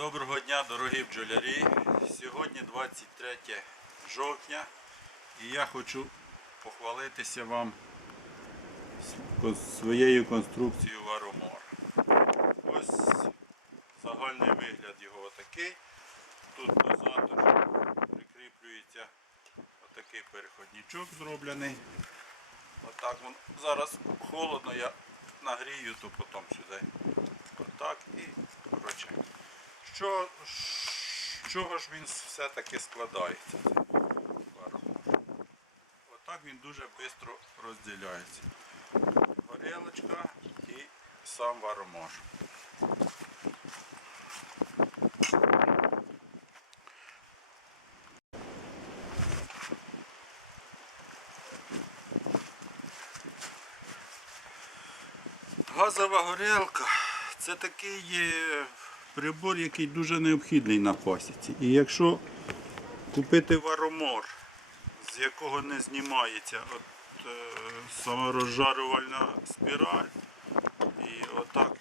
Доброго дня, дорогі бджолярі. Сьогодні 23 жовтня і я хочу похвалитися вам своєю конструкцією Варомор. Ось загальний вигляд його отакий. Тут дозатор прикріплюється отакий переходничок зроблений. Отак він. Зараз холодно, я нагрію, то потім сюди. Отак і коротше. З чого ж він все-таки складається? Отак він дуже швидко розділяється. Горілочка і сам варомор. Газова горілка це такий е, прибор, який дуже необхідний на пасіці. І якщо купити варомор, з якого не знімається от, е, саморозжарювальна спіраль, і отак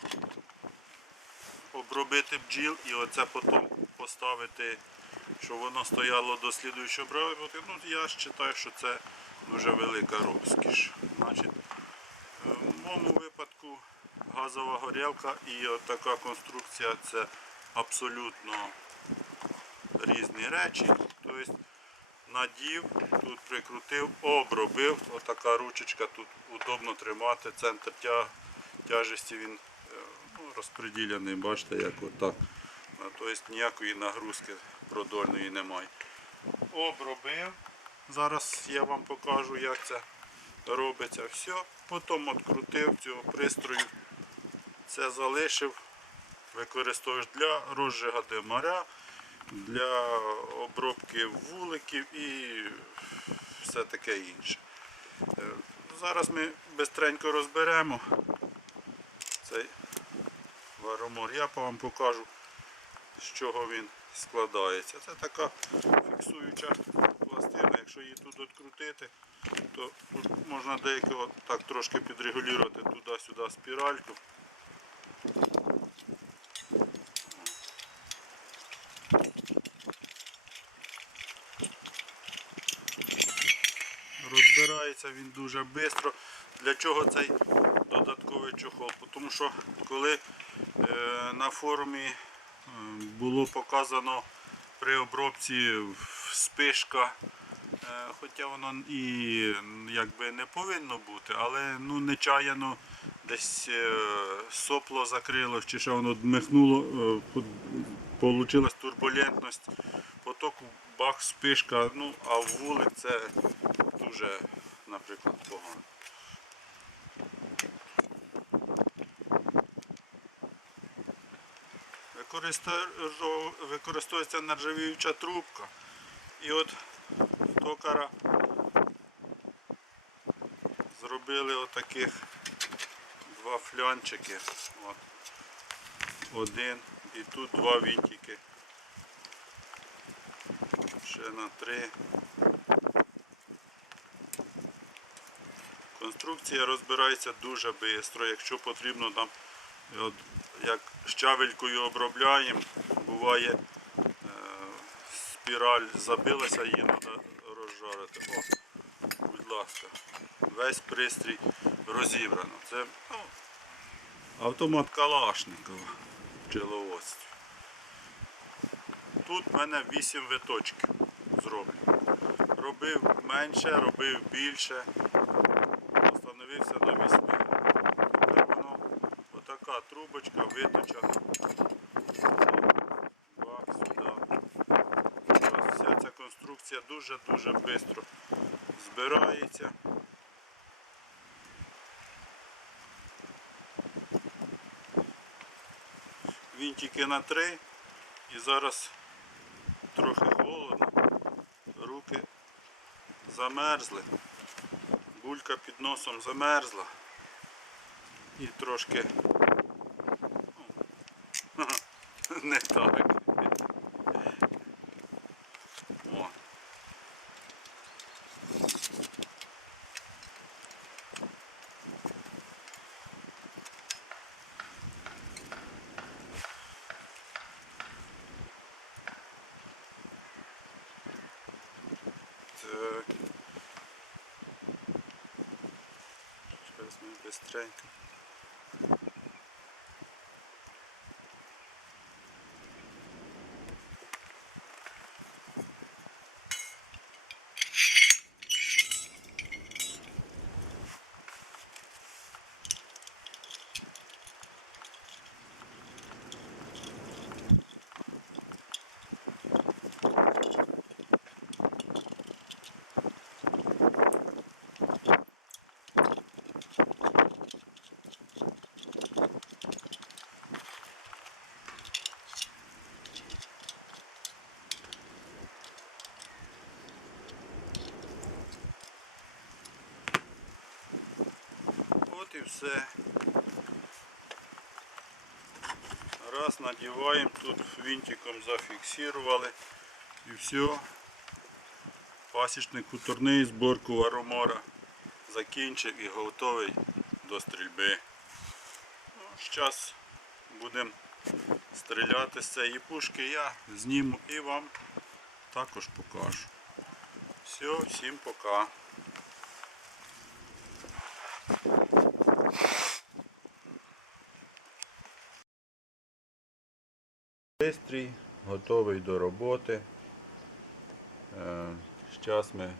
обробити бджіл і оце потім поставити, щоб воно стояло до слідуючого обробки, ну я вважаю, що це дуже велика розкіш. Значить, В моєму випадку газова горілка і така конструкція це абсолютно різні речі. Тобто надів, тут прикрутив, обробив. Отака ручечка тут удобно тримати. Центр тя- тяжесті він е, ну, розподілений, бачите, як отак. Тобто ніякої нагрузки продольної немає. Обробив. Зараз я вам покажу, як це робиться все. Потім відкрутив цього пристрою. Це залишив, використовуєш для розжига димаря, для обробки вуликів і все таке інше. Е, Зараз ми бистренько розберемо цей варомор. Я вам покажу, з чого він складається. Це така фіксуюча пластина. Якщо її тут відкрутити, то тут можна деякого так трошки підрегулювати туди-сюди спіральку. Розбирається він дуже швидко. Для чого цей додатковий чохол? Тому що коли е, на форумі е, було показано при обробці спишка, е, хоча воно і якби не повинно бути, але ну, нечаяно десь е, сопло закрилось чи що воно дмихнуло, е, Получилась турбулентність потоку, бах, спишка, ну а вулик це дуже, наприклад, погано. Використову- Використовується нержавіюча трубка. І от токара зробили отаких два флянчики. От. Один і тут два вінтики. Ще на три. Конструкція розбирається дуже швидко, якщо потрібно там, от, як щавелькою обробляємо, буває е, спіраль забилася, її треба розжарити. О, будь ласка, весь пристрій розібрано. Це ну, автомат Калашникова в. Тут в мене 8 виточків зроблено. Робив менше, робив більше. Остановився на 8. Тепер воно отака трубочка виточена. Вся ця конструкція дуже-дуже швидко збирається. Вінтики на три. І зараз трохи холодно, руки замерзли, булька під носом замерзла і трошки ну, не так. О. Зараз ми бистренько. От і все. Раз надіваємо, тут винтиком зафіксували і все. Пасічник хуторний зборку аромора закінчив і готовий до стрільби. Ну, Зараз будемо стріляти з цієї пушки. Я зніму і вам також покажу. Все, всім пока. Бистрий, готовий до роботи. Зараз ми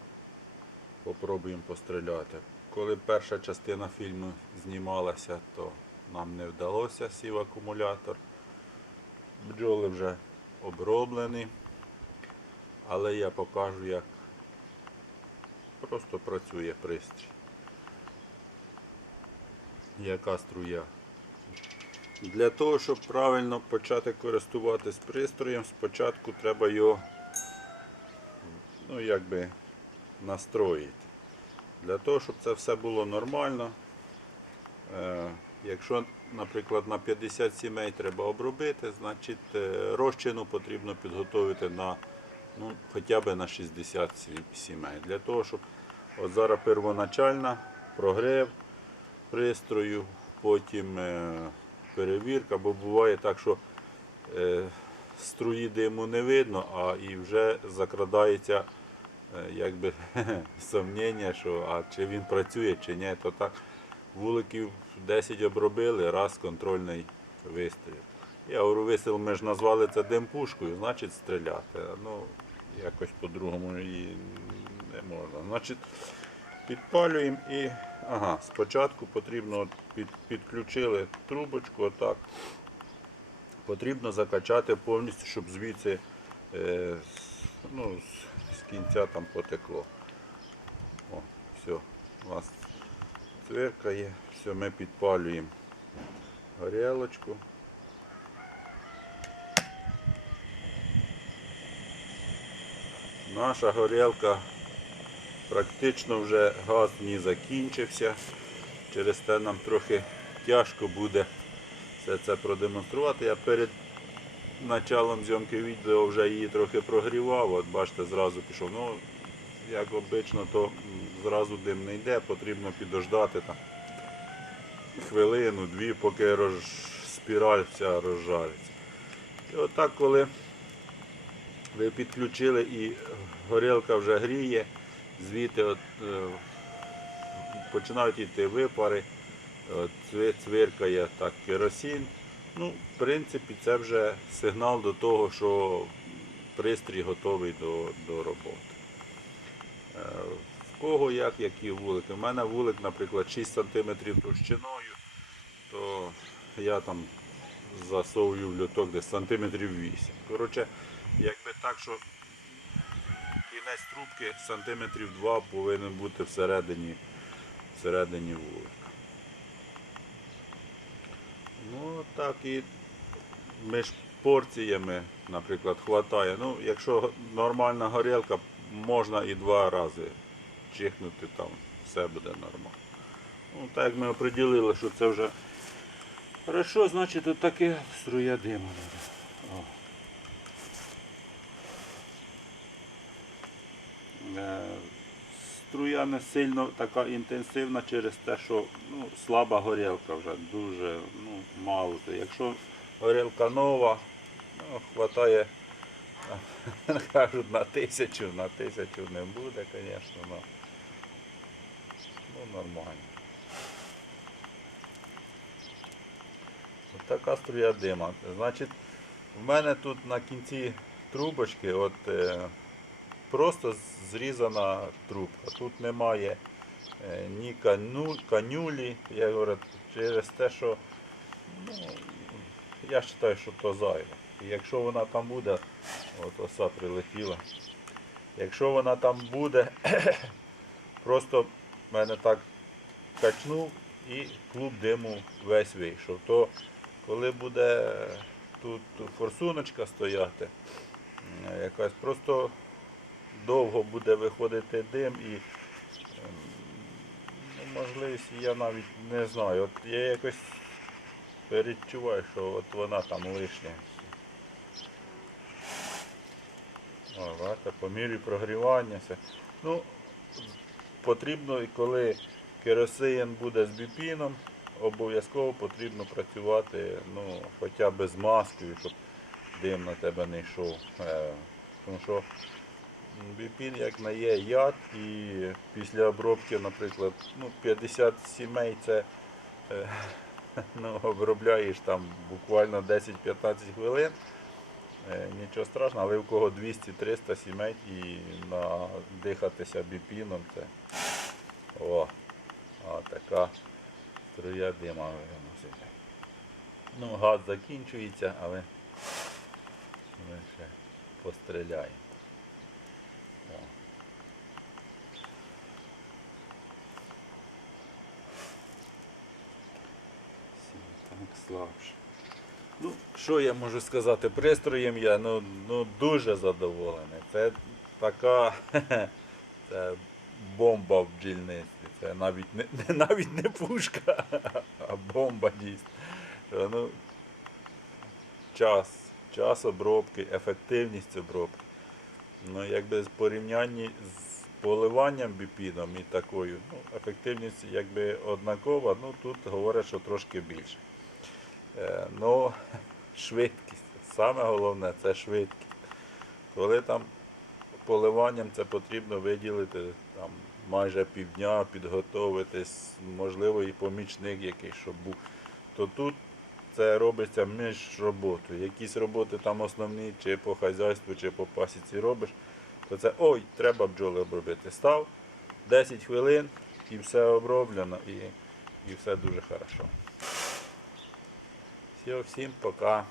спробуємо постріляти. Коли перша частина фільму знімалася, то нам не вдалося сів акумулятор. Бджоли вже оброблені, але я покажу, як просто працює пристрій. Яка струя. Для того, щоб правильно почати користуватись пристроєм, спочатку треба його ну, якби настроїти. Для того, щоб це все було нормально, е, якщо, наприклад, на 50 сімей треба обробити, значить е, розчину потрібно підготувати на ну, хоча б на 60 сімей. Для того, щоб от зараз первоначальна прогрев пристрою, потім е, перевірка, бо буває так, що е, струї диму не видно, а і вже закрадається е, якби сумніння, що а чи він працює, чи ні, то так вуликів 10 обробили, раз контрольний вистріл. Я говорю, вистріл ми ж назвали це димпушкою, значить стріляти. Ну, якось по-другому і не можна. Значить, підпалюємо і ага, спочатку потрібно під, підключили трубочку отак. Потрібно закачати повністю, щоб звідси е, ну, з, кінця там потекло. О, все, у нас цвірка все, ми підпалюємо горілочку. Наша горілка практично вже газ ній закінчився. Через те нам трохи тяжко буде все це продемонструвати. Я перед началом зйомки відео вже її трохи прогрівав. От бачите, зразу пішов. Ну, як обично, то зразу дим не йде, потрібно підождати там хвилину, дві, поки роз... спіраль вся розжариться. І отак, коли ви підключили і горілка вже гріє, звідти от, е, починають йти випари, от, цвиркає так керосин. Ну, в принципі, це вже сигнал до того, що пристрій готовий до, до роботи. Е, В кого як, які вулики. У мене вулик, наприклад, 6 см товщиною, то я там засовую в люток десь сантиметрів 8. Коротше, якби так, що кінець трубки сантиметрів 2 повинен бути всередині, всередині вулика. Ну так і між порціями, наприклад, хватає. Ну, якщо нормальна горілка, можна і два рази чихнути там, все буде нормально. Ну, так як ми оприділили, що це вже хорошо, значить от таке струя диму. Е, струя не сильно така інтенсивна через те, що ну, слаба горілка вже, дуже ну, мало. Якщо горілка нова, ну, вистачає кажуть, на тисячу, на тисячу не буде, звісно, але ну, нормально. Отака струя дима. Значить, в мене тут на кінці трубочки, от е, просто зрізана трубка. Тут немає е, ні каню, канюлі, я говорю, через те, що ну, я вважаю, що то зайве. І якщо вона там буде, от оса прилетіла. Якщо вона там буде, просто мене так качнув і клуб диму весь вийшов. То коли буде тут форсуночка стояти, якась просто довго буде виходити дим і ем, ну, можливість я навіть не знаю. От я якось передчуваю, що от вона там лишня. О, бачите, по мірі прогрівання. Все. Ну, потрібно, коли керосин буде з біпіном, обов'язково потрібно працювати ну, хоча б з маскою, щоб дим на тебе не йшов. Е, Тому що біпін як на є яд і після обробки, наприклад, ну, 50 сімей це е, ну, обробляєш там буквально 10-15 хвилин. Е, Нічого страшного, але в кого 200-300 сімей і надихатися біпіном це о, о така струя дима виносить. Ну, газ закінчується, але ми ще постріляємо. Так слабше. Ну, що я можу сказати? Пристроєм я ну, ну, дуже задоволений. Це така це бомба в бджільництві. Це навіть не- навіть не пушка, а бомба дійсно. Ну, час, час обробки, ефективність обробки. Ну, якби в порівнянні з поливанням біпіном і такою, ну, ефективність якби однакова, ну тут говорять, що трошки більше. Е, Ну, швидкість. Саме головне це швидкість. Коли там поливанням це потрібно виділити там, майже півдня, підготовитись, можливо, і помічник якийсь, щоб був. То тут це робиться між роботою. Якісь роботи там основні, чи по хазяйству, чи по пасіці робиш, то це ой, треба бджоли обробити. Став 10 хвилин і все оброблено, і, і все дуже хорошо. Все, всім пока.